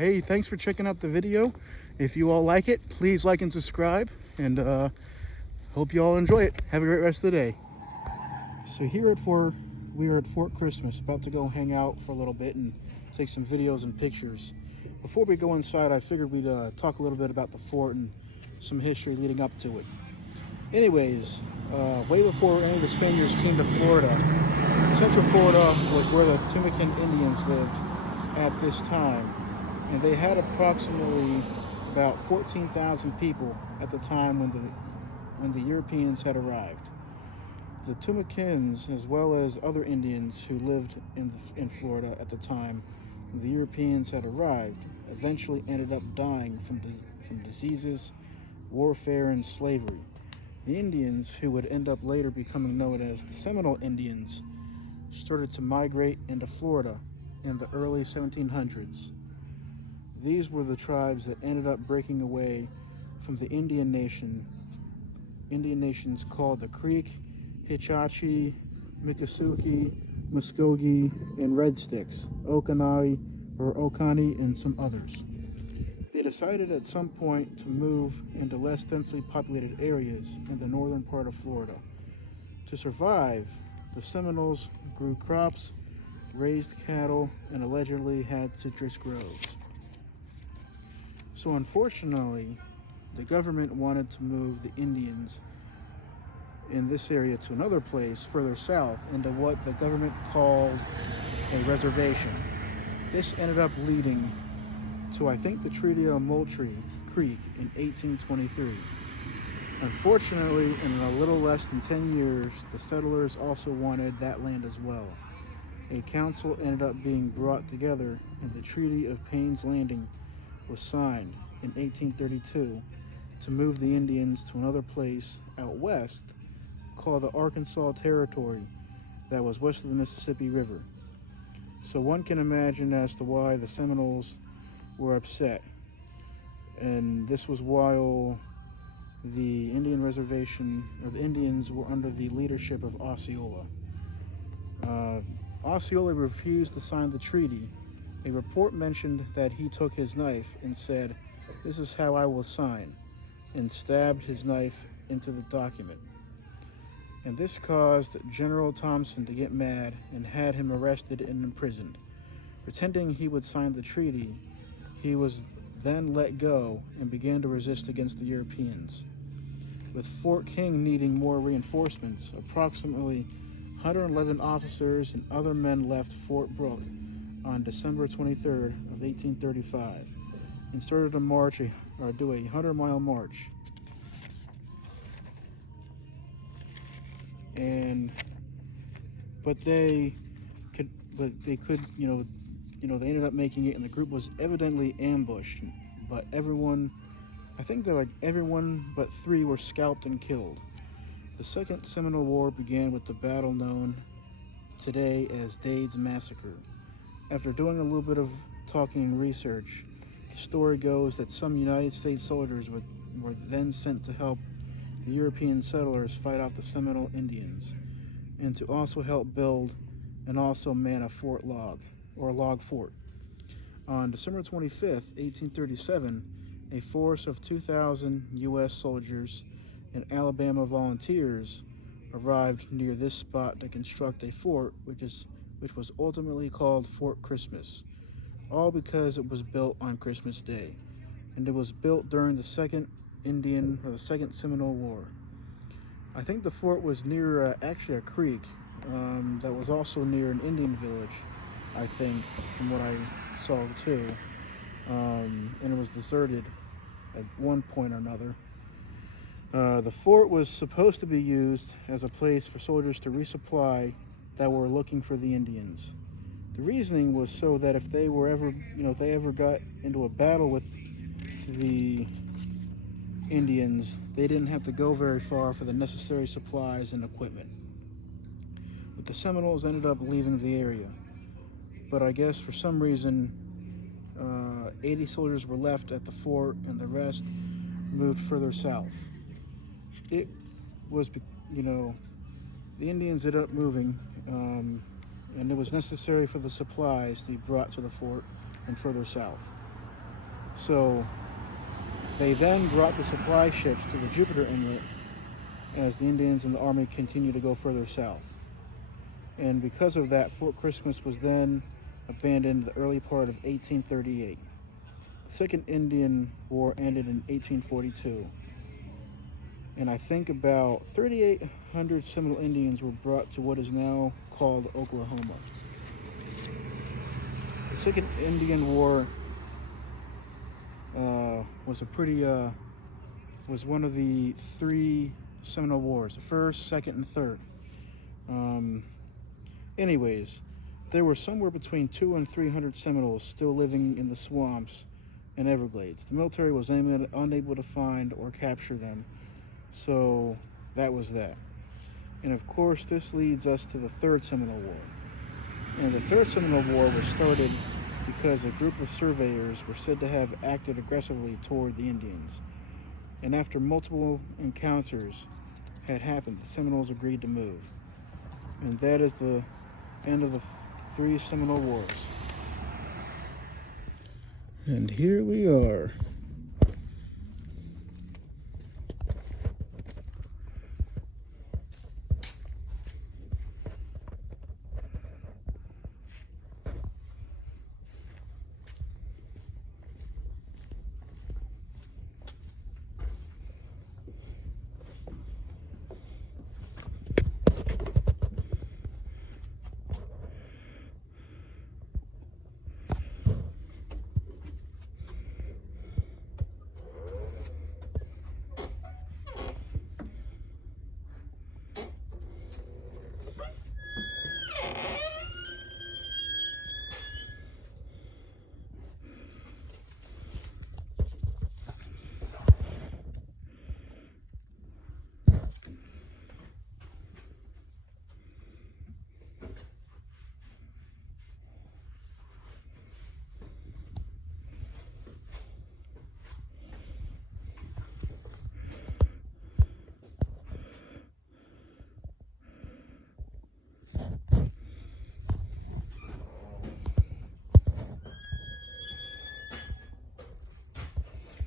Hey, thanks for checking out the video. If you all like it, please like and subscribe, and hope you all enjoy it. Have a great rest of the day. So we are at Fort Christmas, about to go hang out for a little bit and take some videos and pictures. Before we go inside, I figured we'd talk a little bit about the fort and some history leading up to it. Anyways, way before any of the Spaniards came to Florida, Central Florida was where the Tumakin Indians lived at this time. And they had approximately about 14,000 people at the time when the Europeans had arrived. The Tumakins, as well as other Indians who lived in Florida at the time when the Europeans had arrived, eventually ended up dying from diseases, warfare, and slavery. The Indians, who would end up later becoming known as the Seminole Indians, started to migrate into Florida in the early 1700s. These were the tribes that ended up breaking away from the Indian nations called the Creek, Hitchcock, Miccosukee, Muskogee, and Red Sticks, Okanai, and some others. They decided at some point to move into less densely populated areas in the northern part of Florida. To survive, the Seminoles grew crops, raised cattle, and allegedly had citrus groves. So unfortunately, the government wanted to move the Indians in this area to another place further south into what the government called a reservation. This ended up leading to, I think, the Treaty of Moultrie Creek in 1823. Unfortunately, in a little less than 10 years, the settlers also wanted that land as well. A council ended up being brought together, and the Treaty of Payne's Landing was signed in 1832 to move the Indians to another place out west called the Arkansas Territory that was west of the Mississippi River. So one can imagine as to why the Seminoles were upset. And this was while the Indian reservation, or the Indians, were under the leadership of Osceola. Osceola refused to sign the treaty. A report mentioned that he took his knife and said, "This is how I will sign," and stabbed his knife into the document. And this caused General Thompson to get mad and had him arrested and imprisoned. Pretending he would sign the treaty, he was then let go and began to resist against the Europeans. With Fort King needing more reinforcements, approximately 111 officers and other men left Fort Brooke on December 23rd of 1835 and started to do a 100-mile march. But they ended up making it, and the group was evidently ambushed. But everyone but 3 were scalped and killed. The Second Seminole War began with the battle known today as Dade's Massacre. After doing a little bit of talking and research, the story goes that some United States soldiers were then sent to help the European settlers fight off the Seminole Indians, and to also help build and also man a log fort. On December 25th, 1837, a force of 2,000 U.S. soldiers and Alabama volunteers arrived near this spot to construct a fort, which was ultimately called Fort Christmas, all because it was built on Christmas Day, and it was built during the Second Seminole War. I think the fort was near actually a creek that was also near an Indian village, I think, from what I saw too, and it was deserted at one point or another. The fort was supposed to be used as a place for soldiers to resupply that were looking for the Indians. The reasoning was so that if they ever got into a battle with the Indians, they didn't have to go very far for the necessary supplies and equipment. But the Seminoles ended up leaving the area. But I guess for some reason, 80 soldiers were left at the fort, and the rest moved further south. The Indians ended up moving, and it was necessary for the supplies to be brought to the fort and further south. So they then brought the supply ships to the Jupiter Inlet as the Indians and the Army continued to go further south. And because of that, Fort Christmas was then abandoned the early part of 1838. The Second Indian War ended in 1842, and I think about 3,800 Seminole Indians were brought to what is now called Oklahoma. The Second Indian War was one of the three Seminole Wars: the first, second, and third. Anyways, there were somewhere between 200 and 300 Seminoles still living in the swamps and Everglades. The military was unable to find or capture them, so that was that. And of course, this leads us to the Third Seminole War. And the Third Seminole War was started because a group of surveyors were said to have acted aggressively toward the Indians. And after multiple encounters had happened, the Seminoles agreed to move. And that is the end of the three Seminole Wars. And here we are.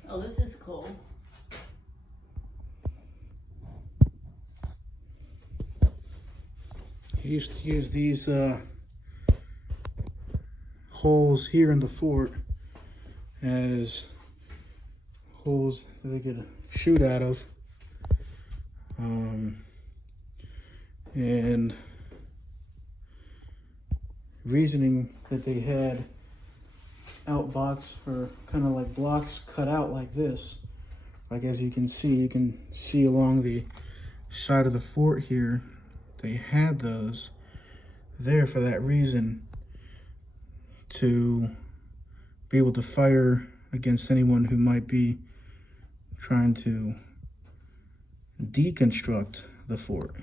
Oh, this is cool. He used to use these holes here in the fort as holes that they could shoot out of. And reasoning that they had outbox or kind of like blocks cut out like this. Like as you can see along the side of the fort here, they had those there for that reason, to be able to fire against anyone who might be trying to deconstruct the fort.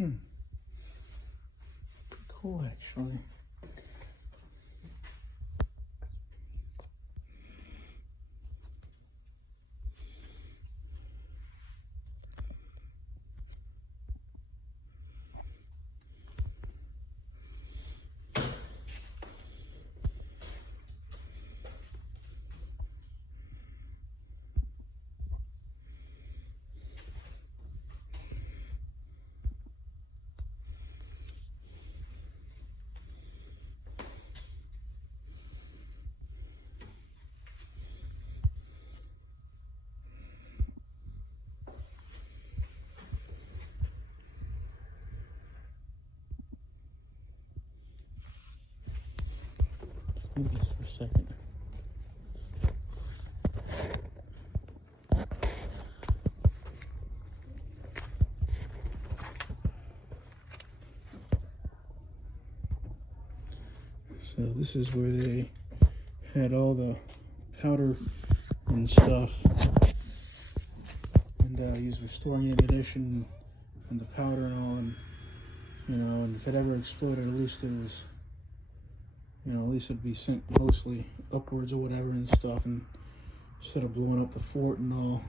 Pretty cool, actually. Hold this for a second. So this is where they had all the powder and stuff, and he was restoring ammunition and the powder and all, and and if it ever exploded, at least there was, at least it'd be sent mostly upwards or whatever and stuff, and instead of blowing up the fort and all.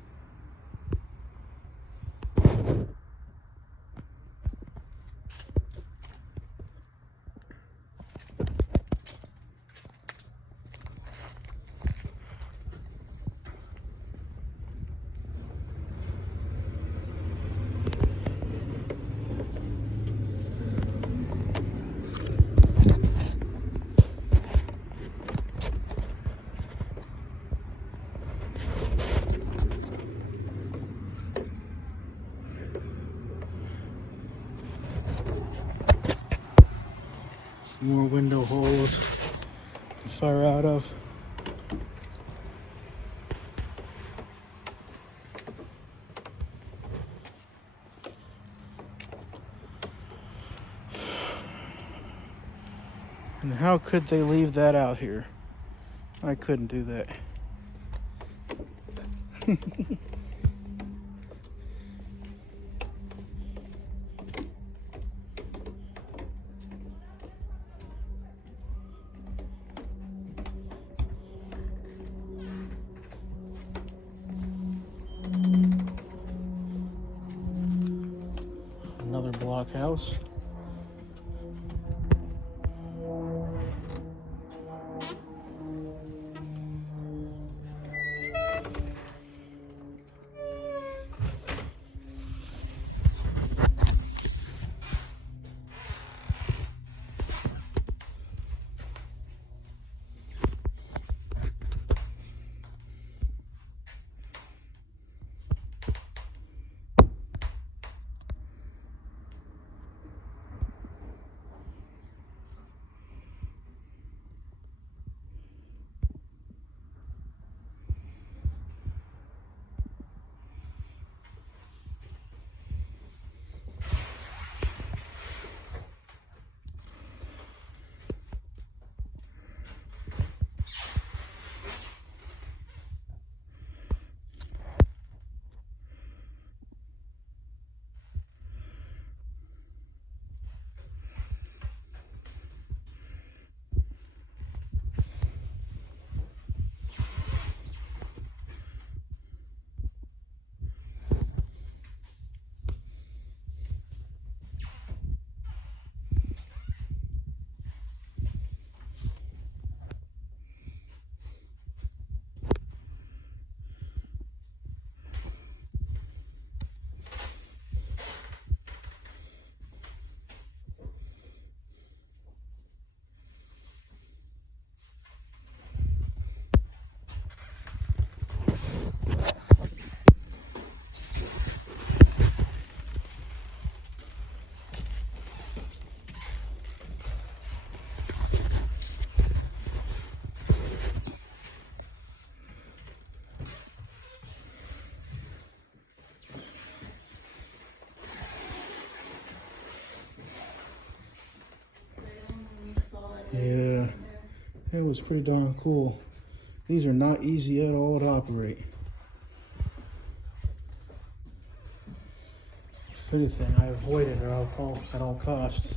More window holes to fire out of. And how could they leave that out here? I couldn't do that. Another blockhouse. Yeah, that was pretty darn cool. These are not easy at all to operate. If anything, I avoid it at all costs.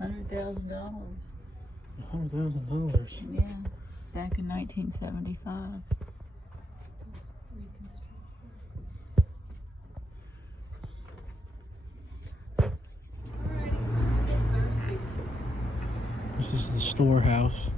$100,000. $100,000. Yeah, back in 1975. This is the storehouse.